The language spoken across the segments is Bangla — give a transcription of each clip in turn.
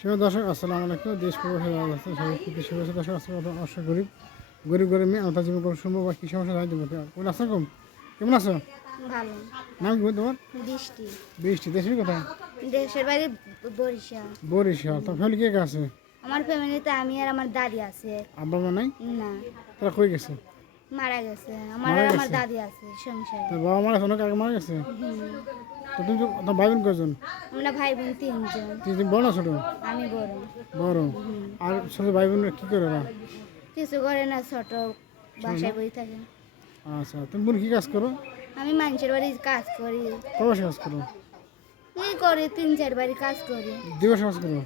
শুভ দর্শক আসসালামু আলাইকুম। দেশ প্রবাসী ভালো আছে সবাই প্রীতি শুভেচ্ছা দর্শক আসলে অবশ্যই গরিব গরিব গরিব মেয়ে আলতা জীবন করার সম্ভব বা কী সমস্যা হয় দেবো। কোন আসসালাম কেমন আছো? ভালো। নাম কি তোমার? বৃষ্টি। বৃষ্টি দেশের কোথায় দেশের বাড়ি বরিশাল। বরিশাল। তো ফ্যামিলি কে কে আছে? আমার ফ্যামিলিতে আমি আর আমার দাদি আছে। আব্বা মা নাই? না। তারা কই গেছে? মারা গেছে। আমার আর আমার দাদি আছে সংসারে। বাবা মারা অনেক আগে মারা গেছে? তো তুমি তোমার ভাই বোন কজন আমরা ভাই বোন তিনজন তুমি বড় না ছোট? আমি বড়। বড়। আর ছোট ভাই বোন কি করে ওরা? কিছু করে না ছোট বাসায় বই থাকে। আচ্ছা তুমি বোন কি কাজ করো? আমি মানুষের বাড়ি কাজ করি। প্রবাসী কাজ করো? এই করি তিন চার বাড়ি কাজ করি। দিবস কাজ করো?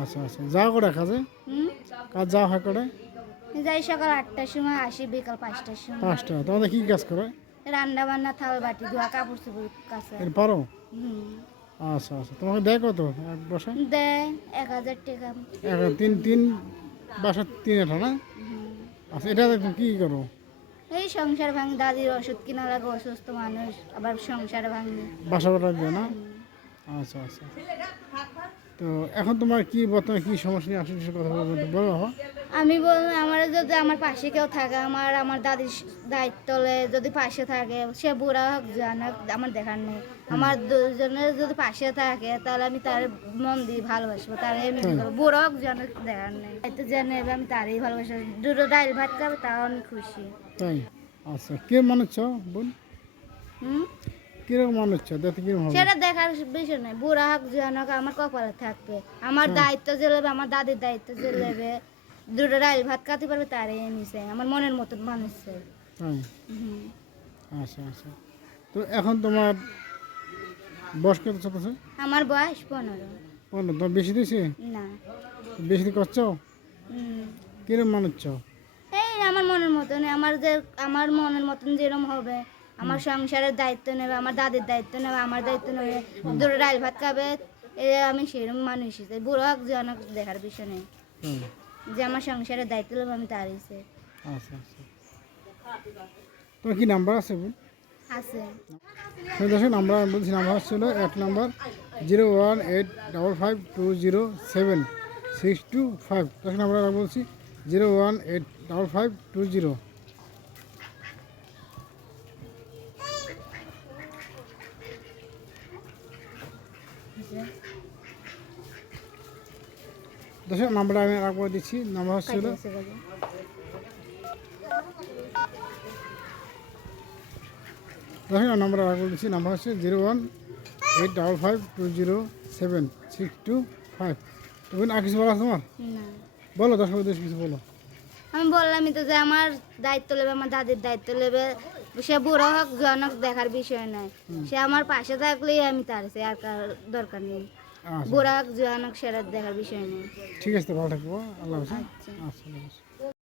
আচ্ছা আচ্ছা। যাও করে কাজে? কাজ যাওয়া হয় করে যাই সকাল আটটার সময় আসি বিকাল পাঁচটার সময়। পাঁচটা। তোমাদের কি কাজ করে? রান্না বান্না থাল বাটি ধোয়া কাপড় চোপড় কাছে। এর পারো হুম। আচ্ছা আচ্ছা। তোমাকে দেয় কত এক বসে? দেয় এক হাজার টাকা। এক তিন তিন বাসা তিন এটা না? আচ্ছা এটা কি করো? এই সংসার ভাঙি দাদির ওষুধ কিনা লাগে অসুস্থ মানুষ আবার সংসার ভাঙি। বাসা দিয়ে না? আচ্ছা আচ্ছা। তো এখন তোমার কি বর্তমানে কি সমস্যা নিয়ে আসলে কথা বলব। আমি বল আমার যদি আমার পাশে কেউ থাকে আমার আমার দাদির দায়িত্বলে যদি পাশে থাকে সে বুড়া হোক জানাক আমার দেখার নেই। আমার দুজনের যদি পাশে থাকে তাহলে আমি তার মন দিয়ে ভালোবাসবো তার এমনি করব বুড়া হোক জানাক দেখার নেই। দায়িত্ব জেনে আমি তারই ভালোবাসবো দুটো ডাইল ভাত খাবে তাও আমি খুশি। তাই? আচ্ছা কে মনে হচ্ছ বোন? হুম? কীরকম হচ্ছে দেখতে কীরকম সেটা দেখার বিষয় নয়। বুড়া হোক জনক আমার কপালে থাকবে। আমার দায়িত্ব যে আমার দাদির দায়িত্ব যে দুটো ডাল ভাত খাতে পারবে তারে নিছে আমার মনের মতন মানুষ চাই। আচ্ছা আচ্ছা। তো এখন তোমার বয়স কত চলতেছে আমার বয়স পনেরো। পনেরো। তোমার বেশি দিয়েছে? না। বেশি দিয়ে করছ হুম। কীরকম মানুষ এই আমার মনের মতন আমার যে আমার মনের মতন যেরকম হবে আমার সংসারের দায়িত্ব নেবে আমার দাদির দায়িত্ব নেবে আমার দায়িত্ব নেবে দুটো ডাল ভাত খাবে এ আমি সেরকম মানুষ বুড়ো হোক দেখার বিষয় নেই যে আমার সংসারের দায়িত্ব নেবে আমি তারই চাই আচ্ছা আচ্ছা। তোমার কি নাম্বার আছে বোন আছে। দর্শক নাম্বার আমি বলছি নাম্বার ছিল এক number zero one eight double five two zero seven six two five দশ নাম্বার বলছি zero one eight double five two zero দর্শক নাম্বারটা আমি একবার দিচ্ছি নাম্বার ছিল কাটিয়েছে বাবা। দেখেন নাম্বার আগে বলছি নাম্বার হচ্ছে zero one eight double five two zero seven six two five তুমি আর কিছু বলা তোমার? বলো দশ মিনিট কিছু বলো। আমি বললামই তো যে আমার দায়িত্ব নেবে আমার দাদির দায়িত্ব নেবে সে বুড়ো হোক জনক দেখার বিষয় নয়। সে আমার পাশে থাকলেই আমি তার আর কার দরকার নেই। আচ্ছা। জোয়ানক হোক জনক সেটা দেখার বিষয় নেই। ঠিক আছে ভালো থাকব। আল্লাহ হাফেজ। আচ্ছা। আচ্ছা।